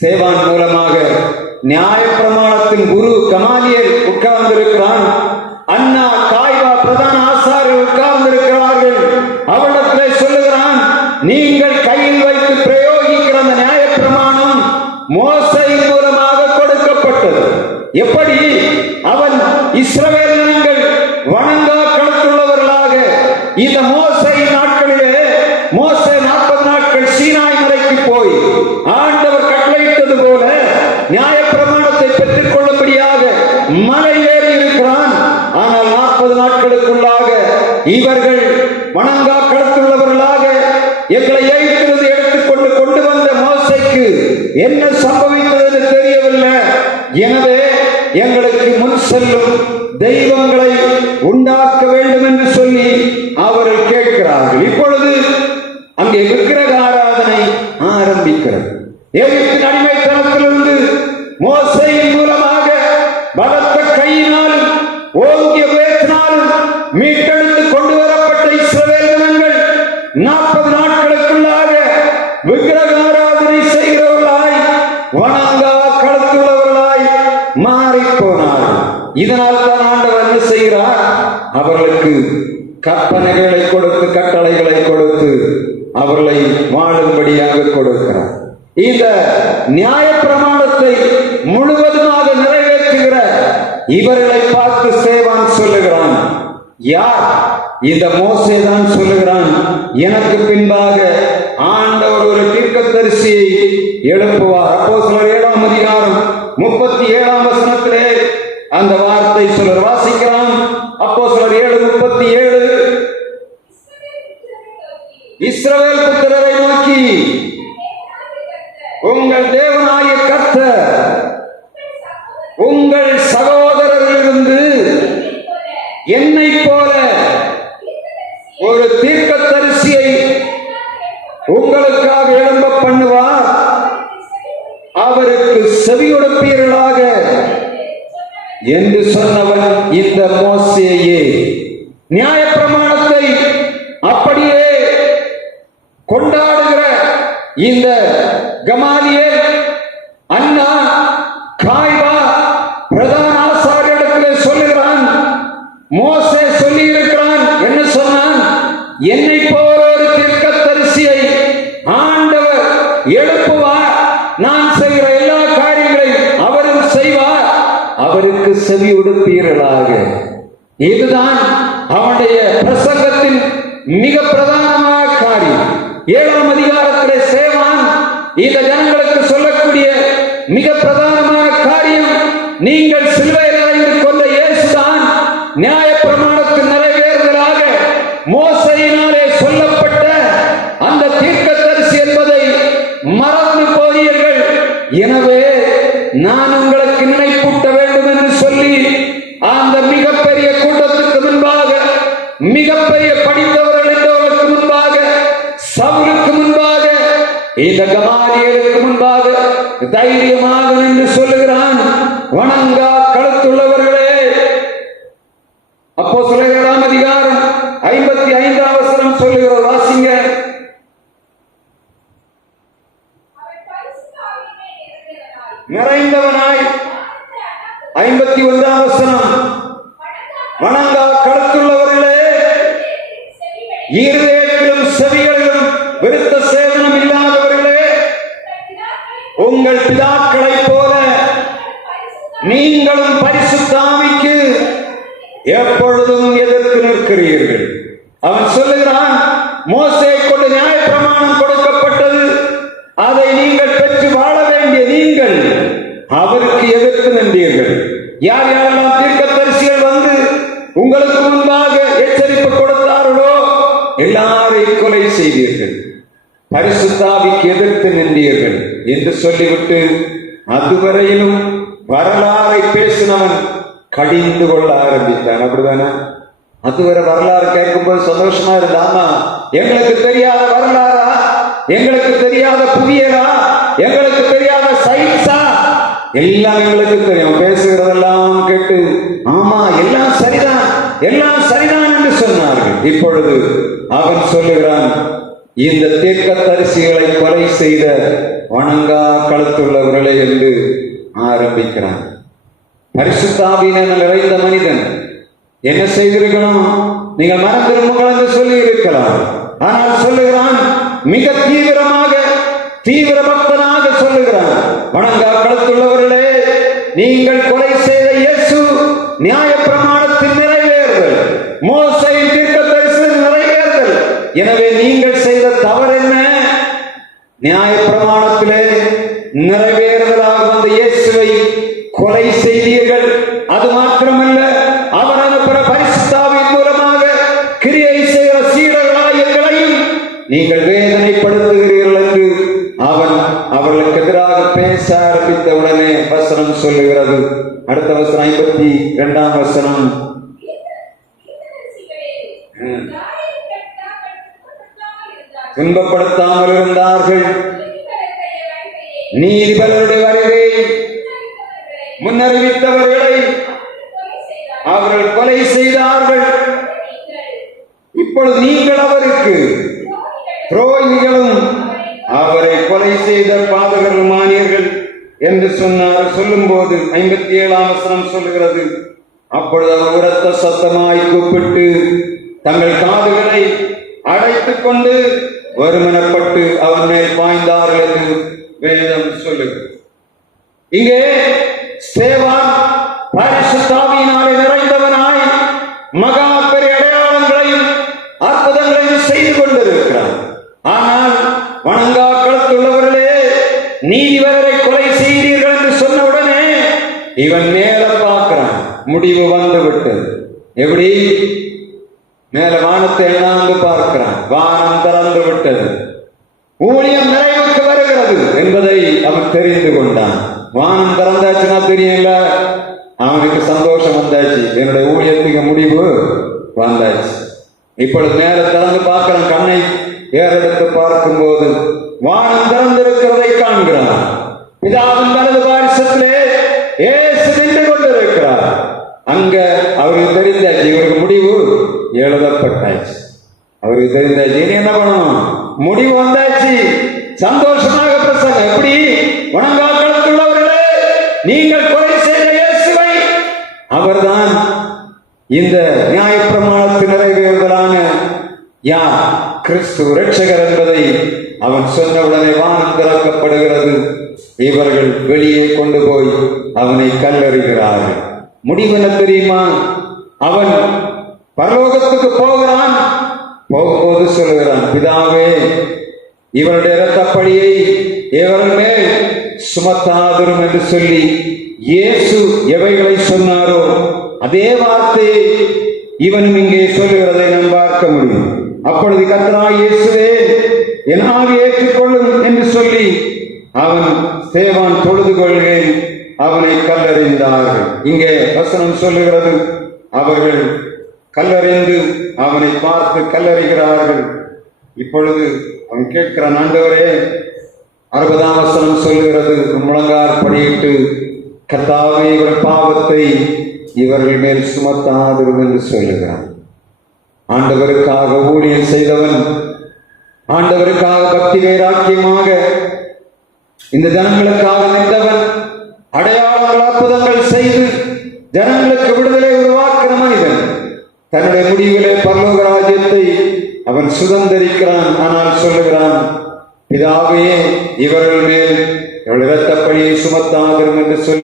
சேவான் மூலமாக நியாயப்பிரமாணத்தின் குரு கமாலியல் உட்கார்ந்திருக்கிறான். அண்ணா காய்வா பிரதான ஆசாரியர் உட்கார்ந்திருக்கிறார்கள். அவளிடத்திலே சொல்லுகிறான், நீங்கள் கையில் வைத்து பிரயோகிக்கிற அந்த நியாயப்பிரமாணம் மோசையின் மூலமாக கொடுக்கப்பட்டது. எப்படி அவன் இஸ்ரவேல் ஜனங்கள் வணங்கா களத்துள்ளவர்களாக இந்த மோசை நாட்களிலே மோசே 40 நாட்கள் சீனாய் மலைக்கு போய் ஆண்டவர் கட்டளையிட்டது போல நியாயப்பிரமாணத்தை பெற்றுக் கொள்ளும்படியாக மலை ஏறி இருக்கிறான். ஆனால் 40 நாட்களுக்குள்ளாக இவர்கள் வணங்கா களத்துள்ளவர்களாக எங்களை எய்திருந்து எடுத்துக்கொண்டு கொண்டு வந்த மோசைக்கு என்ன சம்பவித்தது என்று தெரியவில்லை. எனவே எங்களுக்கு முன் செல்லும் தெய்வங்களை உண்டாக்க வேண்டும் என்று சொல்லி அவர்கள் கேட்கிறார்கள். இப்பொழுது அங்கே விக்கிரக ஆராதனை ஆரம்பிக்கிறது. எகிப்தின் அடிமைத்தனத்திலிருந்து மோசையின் மூலமாக பலத்த கையினாலும் ஓங்கிய பேச்சினாலும் மீட்டெடுத்து கொண்டு வரப்பட்ட இஸ்ரவேல் ஜனங்கள் 40 நாட்களுக்குள்ளாக விக்கிரக ஆராதனை செய்கிறவர்களாய் வணங்கா களத்துள்ளவர்களாய் மாறிப்போனார்கள். இதனால் தான் ஆண்டவர் என்ன செய்கிறார்? அவர்களுக்கு கற்பனைகளை கொடுத்து கட்டளைகளை கொடுத்து அவர்களை வாழும்படியாக கொடுக்கிறார். இந்த நியாயப்பிரமாணத்தை முழுவதுமாக நிறைவேற்றுகிற இவர்களை பார்த்து சேவான் சொல்லுகிறான். யார்? இந்த மோசே தான் சொல்லுகிறான், எனக்கு பின்பாக ஆண்டவர் ஒரு தீர்க்கதரிசியை எழுப்புவார். அப்போஸ்தலர் 7ஆம் அதிகாரம் 37ஆம் வசனத்திலே அந்த வார்த்தை சொல்ல வாசிக்கிறான். அப்போஸ்தலர் 7:37, இஸ்ரவேல் புத்திரரை நோக்கி, உங்கள் தேவனாகிய கர்த்தர் உங்கள் சகோதரரிலிருந்து என்னை போல ஒரு தீர்க்கதரிசியை உங்களுக்காக எழும்ப பண்ணுவார், அவருக்கு செவியொடுப்பீர்களாக என்று சொன்னவன் இந்த மோசேயே. நியாயப்பிரமாணத்தை அப்படியே கொண்டாடுகிற இந்த கமாலியேல், அண்ணா காய்வா பிரதான ஆசாரியரிடத்திலே சொல்லுகிறான். மோசே சொல்லி இருக்கிறான். என்ன சொன்னான்? என்னை போல ஒரு தீர்க்கதரிசியை ஆண்டவர் எழுப்புவார், நான் செய்கிற எல்லா காரியங்களையும் அவரும் செய்வார், அவருக்கு செவி உடுப்பீர்களாக. இதுதான் அவனுடைய பிரசங்கத்தின் மிக பிரதானமான காரியம். 7ஆம் அதிகாரத்திலே சேவான் இந்த ஜனங்களுக்கு சொல்லக்கூடிய மிக பிரதானமான காரியம், நீங்கள் சிலுவையில் கொண்ட இயேசுதான் நியாயப்பிரமாணத்தின் நிறைவேறுதலாக மோசையினாலே சொல்லப்பட்ட அந்த தீர்க்கதரிசி என்பதை மறந்து போனீர்கள். எனவே நான் உங்களுக்கு நினைப்பூட்ட வேண்டும் என்று சொல்லி அந்த மிகப்பெரிய கூட்டத்துக்கு முன்பாக, மிகப்பெரிய படித்தவர்கள் என்றவர்களுக்கு முன்பாக, சவுலுக்கு முன்பாக, இந்த கமாலியேலுக்கு முன்பாக தைரியமாக என்று சொல்லுகிறான், வணங்கா களத்துள்ளவர்களே. அப்போஸ்தலர் 7ஆம் அதிகாரம் 55ஆம் வசனம் சொல்லுகிற வாசிங்க. நிறைந்தவனாய் 51ஆம் வசனம், வணங்கா களத்துள்ளவர்களே, இருதயத்திலும் செவிகளிலும் விருத்த சேதனம் இல்லாதவர்களே, உங்கள் பிதாக்களைப் போல நீங்களும் பரிசுத்த ஆவிக்கு எப்பொழுதும் எதிர்த்து நிற்கிறீர்கள். அவன் சொல்லுகிறான், மோசே கொண்டு நியாயப்பிரமாணம் கொடுக்கப்பட்டது, அதை நீங்கள் பெற்று வாழ வேண்டிய நீங்கள் அவருக்கு எதிர்த்து நின்றீர்கள். யார் யாரெல்லாம் தீர்க்கதரிசிகள் வந்து உங்களுக்கு முன்பாக எச்சரிப்பு கொடுத்தார்களோ எல்லாரையும் கொலை செய்தீர்கள், பரிசுத்த ஆவிக்கு எதிர்த்து நின்றீர்கள் என்று சொல்லிவிட்டு அதுவரையிலும் வரலாறை பேசினவன் கடிந்து கொள்ள ஆரம்பித்தான். அப்படிதானே? அதுவரை வரலாறு கேட்கும்போது சந்தோஷமா இருந்தாமா, எங்களுக்கு தெரியாத வரலாறா, எங்களுக்கு தெரியாத புவியலா, எங்களுக்கு தெரியாத சயின்ஸா, எல்லாம் எங்களுக்கு தெரியும். பேசுகிறதெல்லாம் கேட்டு ஆமா எல்லாம் சரிதான், எல்லாம் சரிதான் என்று சொன்னார்கள். இப்பொழுது அவன் சொல்லுகிறான், இந்த தீர்க்கதரிசிகளை கொலை செய்த வணங்கா களத்துள்ளவர்களே என்று ஆரம்பிக்கிறான். பரிசுத்த ஆவியினால் நிறைந்த மனிதன் என்ன செய்திருக்கணும்? நீங்கள் மனம் திரும்புங்கள் என்று சொல்லி இருக்கலாம். ஆனால் சொல்லுகிறான், மிக தீவிர பக்தனாக சொல்லுகிறான், வணங்கா களத்துள்ளவர்களே, நீங்கள் கொலை செய்த இயேசு நியாய பிரமாணத்தின் நிறைவேறுதல், மோசேயின் தீர்க்கதரிசனத்தின் நிறைவேறுதல். எனவே நீங்கள் செய்த தவறு என்ன? நியாய பிரமாணத்திலே நிறைவேறுதலாக வந்த இயேசுவை கொலை செய்தீர்கள். அது மாத்திரமல்ல, அவர் அனுப்புகிற பரிசுத்த ஆவியின் மூலமாக கிரியை செய்கிற சீடர்களாய் எங்களையும் நீங்கள் வேதனைப்படுத்துகிறீர்கள் என்று அவர்களுக்கு எதிராக பேச ஆரம்பித்த உடனே வசனம் சொல்லுகிறது. அடுத்த வசனம் 52ஆம் வசனம். துன்பப்படுத்தாமல் இருந்தார்கள். நீதிபதிகளுடைய வருகை முன்னறிவித்தவர்களை அவர்கள் கொலை செய்தார்கள். இப்பொழுது நீங்கள் அவருக்கு துரோகிகளும் அவரை கொலை செய்த பாதகர்கள் மானியர்கள் என்று சொல்லும் போது 57ஆம் வசனம் சொல்லுகிறது, அப்பொழுது அவர் உரத்த சத்தமாய் கூப்பிட்டு தங்கள் காதுகளை அடைத்துக் கொண்டு வருமனப்பட்டு அவர் மேல் பாய்ந்தார்கள் என்று வேதம் சொல்லுகிறது. இங்கே ஸ்தேவான் பரிசுத்த ஆவியினாலே நிறைந்தவனாய் மகா பெரிய அடையாளங்களையும் அற்புதங்களையும் செய்து கொண்டிருக்கிறார். ஆனால் வணங்கா களத்துள்ளவர்களே, நீதிபதிகளை கொலை செய்தீர்கள் என்று சொன்ன உடனே இவன் மேல பார்க்கிறான். முடிவு வந்து விட்டது. எப்படி? மேல வானத்தை எண்ணாந்து பார்க்கிறான். வானம் திறந்து விட்டது. ஊழியம் நிறைவுக்கு வருகிறது என்பதை அவன் தெரிந்து கொண்டான். வானம் திறந்தாச்சுன்னா தெரியல, அவனுக்கு சந்தோஷம் வந்தாச்சு. என்னுடைய ஊழியத்துக்கு முடிவு வந்தாச்சு. இப்பொழுது மேல திறந்து பார்க்கிறான். கண்ணை ஏறெடுத்து பார்க்கும் போது வானம் திறந்திருக்கிறதை காண்கிறான். பிதாவின் வலது பாரிசத்திலே இயேசு நின்று கொண்டிருக்கிறார். அங்க அவருக்கு தெரிந்தாச்சு, இவருக்கு முடிவு எழுதப்பட்டாச்சு. அவருக்கு தெரிந்தாச்சு, இனி என்ன பண்ணணும்? முடிவு வந்தாச்சு. சந்தோஷமாக பிரசங்கம். எப்படி? வணங்கா களத்துள்ளவர்களே, நீங்கள் கொலை செய்த இயேசுவை, அவர்தான் இந்த நியாய பிரமாணத்தின் நிறைவேறுதலான யார்? கிறிஸ்து இரட்சகர் என்பதை அவன் சொன்னவுடனே வானம் திறக்கப்படுகிறது. இவர்கள் வெளியே கொண்டு போய் அவனை கல்லறிகிறார்கள். முடிவு என்ன தெரியுமா? அவன் பரலோகத்துக்கு போகிறான். போகும்போது சொல்லுகிறான், பிதாவே, இவருடைய இரத்தப்பழியை இவர்கள் மேல் சுமத்தாதிரும் என்று சொல்லி இயேசு எவைகளை சொன்னாரோ அதே வார்த்தையை இவனும் இங்கே சொல்லுகிறதை நாம் பார்க்க முடியும். அப்பொழுது கர்த்தராகிய இயேசுவே, என் ஆவியை ஏற்றுக்கொள்ளும் என்று சொல்லி அவன் ஸ்தேவான் தொழுது கொள்கிறேன் அவனை கல்லறிந்தார்கள். இங்கே வசனம் சொல்லுகிறது, அவர்கள் கல்லறிந்து அவனை பார்த்து கல்லறிகிறார்கள். இப்பொழுது அவன் கேட்கிறான், ஆண்டவரே, 60ஆம் வசனம் சொல்லுகிறது, முழங்கார் படியிட்டு, கர்த்தாவே, இவர் பாவத்தை இவர்கள் மேல் சுமத்தாதிரும் என்று சொல்லுகிறான். ஆண்டவருக்காக ஊழியம் செய்தவன், ஆண்டவருக்காக பக்தி வைராக்கியமாக இந்த ஜனங்களுக்காக நின்றவன், அடையாளங்கள் அற்புதங்கள் செய்து ஜனங்களுக்கு விடுதலை உருவாக்கிற மனிதன், தன்னுடைய முடிவிலே பரலோக ராஜ்யத்தை அவன் சுதந்திரிக்கிறான். ஆனால் சொல்லுகிறான், பிதாவே, இவர்கள் மேல் இரத்தப்பழியை சுமத்தாதிரும் என்று சொல்லி